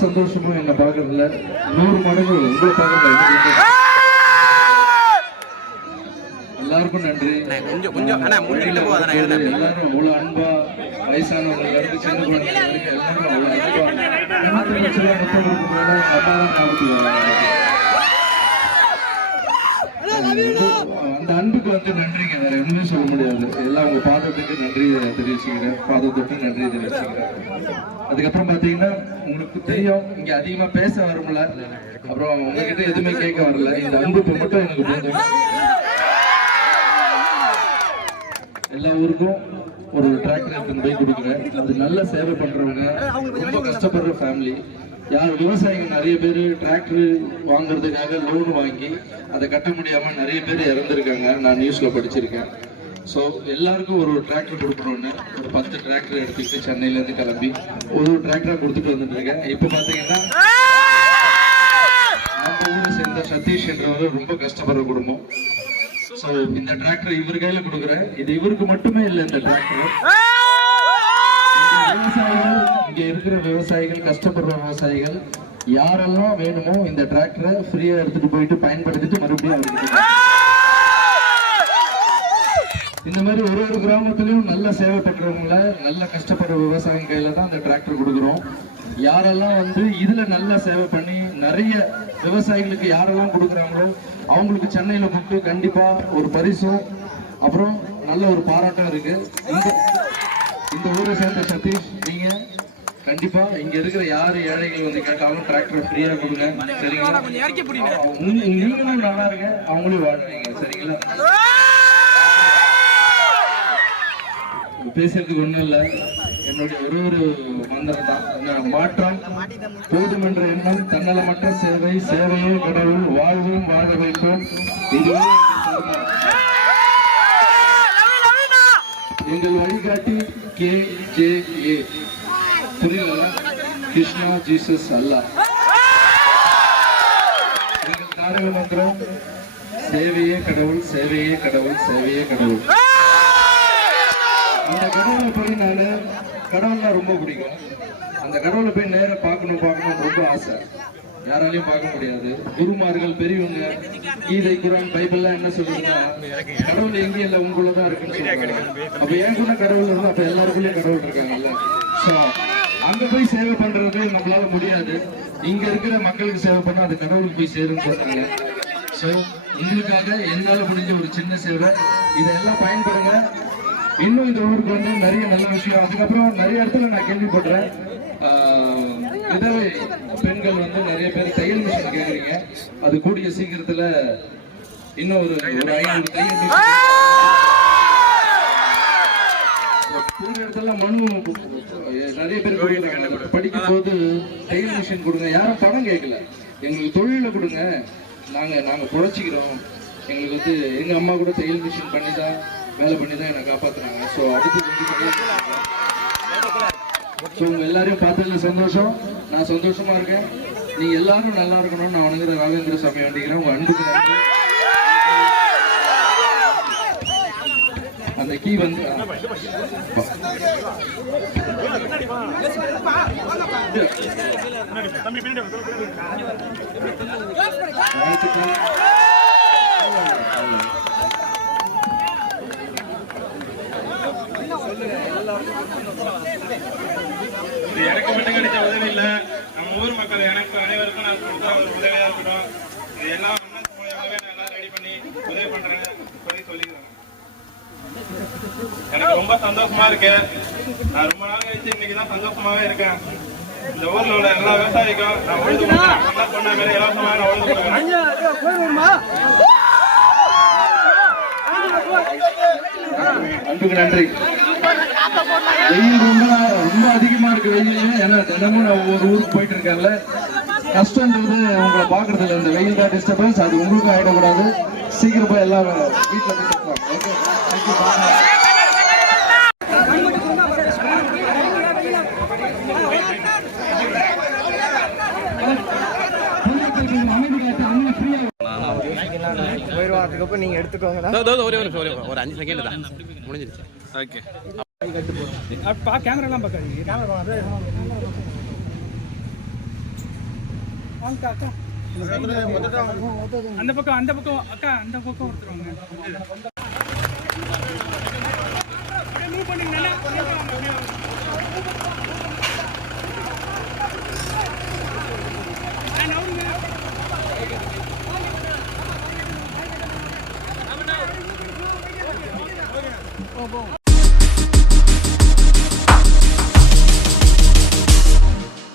சந்தோஷமும் என்னை பார்க்கறதுல நூறு மடங்கு உங்களை ரொம்ப- எல்லாருக்கும் நன்றி. எல்லாரும் அவ்வளவு அன்பா வயசானவங்க இருந்து சின்ன குழந்தைங்க எல்லாரும் அவ்வளவு அன்பா அம்மா தான் ஞாபகத்துக்கு பாதத்துக்கு நன்றிங்க. வேற எதுவுமே சொல்ல முடியாது. எல்லாம் உங்க பாதத்துக்கு நன்றி தெரிவிச்சுக்கிறேன். பாதத்துக்கு நன்றி தெரிவிச்சுக்கிறேன். அதுக்கப்புறம் பாத்தீங்கன்னா உங்களுக்கு தெரியும் இங்க அதிகமா பேச வரும்ல. அப்புறம் உங்ககிட்ட எதுவுமே கேட்க வரல. இந்த அன்புக்கு மட்டும் எனக்கு போதும் எல்லா ஊருக்கும் ஒரு டிராக்டர் எடுத்துன்னு போய் கொடுக்குறேன். அது நல்ல சேவை பண்றவங்க ரொம்ப கஷ்டப்படுற ஃபேமிலி யார் விவசாயிகள் நிறைய பேர் டிராக்டர் வாங்குறதுக்காக லோன் வாங்கி அதை கட்ட முடியாமல் நிறைய பேர் இறந்துருக்காங்க. நான் நியூஸில் படிச்சிருக்கேன். ஸோ எல்லாருக்கும் ஒரு ஒரு டிராக்டர் கொடுக்கணும்னு ஒரு பத்து டிராக்டர் எடுத்துக்கிட்டு சென்னையிலேருந்து கிளம்பி ஒரு ஒரு கொடுத்துட்டு வந்துட்டுருக்கேன் இப்போ பார்த்தீங்கன்னா நம்ம ஊரை சேர்ந்த சதீஷ் என்றவர் ரொம்ப கஷ்டப்படுற குடும்பம். ஸோ இந்த டிராக்டர் இவர் கையில் கொடுக்குறேன். இது இவருக்கு மட்டுமே இல்லை இந்த டிராக்டர் விவசாயிகள் இங்கே இருக்கிற விவசாயிகள் கஷ்டப்படுற விவசாயிகள் யாரெல்லாம் வேணுமோ இந்த டிராக்டரை ஃப்ரீயாக எடுத்துகிட்டு போயிட்டு பயன்படுத்திட்டு மறுபடியும் அவருக்கு இந்த மாதிரி ஒரு ஒரு கிராமத்துலேயும் நல்ல சேவை பண்ணுறவங்கள நல்ல கஷ்டப்படுற விவசாயிங்க கையில் தான் அந்த டிராக்டர் கொடுக்குறோம். யாரெல்லாம் வந்து இதில் நல்லா சேவை பண்ணி நிறைய விவசாயிகளுக்கு யாரெல்லாம் கொடுக்குறாங்களோ அவங்களுக்கு சென்னையில் கூப்பிட்டு கண்டிப்பாக ஒரு பரிசும் அப்புறம் நல்ல ஒரு பாராட்டம் இருக்குது இந்த ஊரை சேர்ந்த சதீஷ் நீங்கள் கண்டிப்பா இங்க இருக்கிற யாரு ஏழைகள் வந்து கேட்டாலும் டிராக்டர் ஃப்ரீயா கொடுங்க. சரிங்களா? நீங்களும் நல்லா இருங்க. அவங்களும் வாழ்றீங்க சரிங்களா? பேசுறதுக்கு ஒண்ணும் இல்ல. என்னுடைய ஒரு ஒரு மந்திரம் தான். மாற்றம் போதுமென்ற எண்ணம் தன்னலமற்ற சேவை சேவையே கடவுள். வாழ்வும் வாழ வைப்போம் இதுவே. எங்கள் வழிகாட்டி கே ஜே ஏ புரியல. Krishna Jesus Allah. எங்கள் தாரக மந்திரம். சேவையே கடவுள் சேவையே கடவுள் சேவையே கடவுள். அந்த கடவுளை போய் நான் கடவுள்னா ரொம்ப பிடிக்கும். அந்த கடவுளை போய் நேராக பார்க்கணும் பார்க்கணும் ரொம்ப ஆசை. யாராலையும் பார்க்க முடியாது. குருமார்கள் பெரியவங்க கீதை குரான் பைபிள்லாம் என்ன சொல்லுதுன்னா கடவுள் எங்கேயும் இல்லை உங்களுக்குள்ள தான் இருக்குன்னு சொல்றாங்க. அப்ப ஏன் கூட கடவுள் இருந்தா அப்ப எல்லாருக்குள்ளயும் கடவுள் இருக்காங்கல்ல? சோ அங்க போய் சேவை பண்றது நம்மளால முடியாது. இங்க இருக்கிற மக்களுக்கு சேவை பண்ணா அது கடவுளுக்கு போய் சேரும்னு சொல்றாங்க சோ உங்களுக்காக என்னால முடிஞ்ச ஒரு சின்ன சேவை. இதெல்லாம் பயன்படுங்க. இன்னும் இந்த ஊருக்கு வந்து நிறைய நல்ல விஷயம். அதுக்கப்புறம் நிறைய இடத்துல நான் கேள்விப்படுறேன் விதவை பெண்கள் வந்து நிறைய பேர் தையல் மிஷின் கேக்குறீங்க. அது கூடிய சீக்கிரத்துல இன்னும் ஒரு ஒரு ஐநூறு தையல் இடத்துல மனு நிறைய பேர் படிக்கும் போது தையல் மிஷின் கொடுங்க. யாரும் பணம் கேட்கல. எங்களுக்கு தொழில கொடுங்க. நாங்க நாங்க புழைச்சிக்கிறோம் எங்களுக்கு வந்து எங்க அம்மா கூட தையல் மிஷின் பண்ணி தான் வேலை பண்ணி தான் என்னை காப்பாத்துனாங்க. ஸோ அதுக்கு ஸோ உங்க எல்லாரையும் பார்த்ததுல சந்தோஷம். நான் சந்தோஷமா இருக்கேன். நீங்க எல்லாரும் நல்லா இருக்கணும்னு நான் வணங்குற ராகேந்திர சாமி வேண்டிக்கிறேன். உங்க அன்புக்கு நன்றி. அந்த கீ வந்து எனக்கு மட்டும் கிடைச்ச உதவி இல்லை. நம்ம ஊர் மக்கள் எனக்கு அனைவருக்கும் நான் கொடுத்த ஒரு உதவியா இருக்கட்டும் இது எல்லாம் அண்ணன் மூலியமாவே நான் எல்லாம் ரெடி பண்ணி உதவி பண்றேன்னு சொல்லி சொல்லிக்கிறேன் எனக்கு ரொம்ப சந்தோஷமா இருக்கு. நான் ரொம்ப நாள் கழிச்சு இன்னைக்கு தான் சந்தோஷமாவே இருக்கேன். இந்த ஊர்ல உள்ள எல்லா விவசாயிக்கும் நான் உழுது அண்ணா சொன்ன மாதிரி இலவசமாக நான் உழுது கொடுக்குறேன். அன்புக்கு நன்றி. வெயில் ரொம்ப ரொம்ப அதிகமா இருக்கு வெயில் ஏன்னா தினமும் நான் ஒவ்வொரு ஊருக்கு போயிட்டு இருக்கேன்ல. கஷ்டன்றது உங்களை பாக்குறதுல இந்த வெயில் தான் டிஸ்டர்பன்ஸ் அது உங்களுக்கும் ஆயிடக்கூடாது. சீக்கிரம் போய் எல்லாம் வீட்டுல போய் ஓகே அதுக்கப்புறம் நீங்க எடுத்துக்கோங்கண்ணா இதோ, இதோ, ஒரே ஒரு ஒரே ஒரு- அஞ்சு செகண்ட் தான். முடிஞ்சிருச்சு. ஓகே வாங்க அக்கா அந்த பக்கம் அந்த பக்கம் அக்கா அந்த பக்கம் ஒருத்தர் வாங்க. அப்படியே move பண்ணுங்க நல்லா. அப்படியே வாங்க, அப்படியே வாங்க. ஆ, நவுருங்க. போ, போ.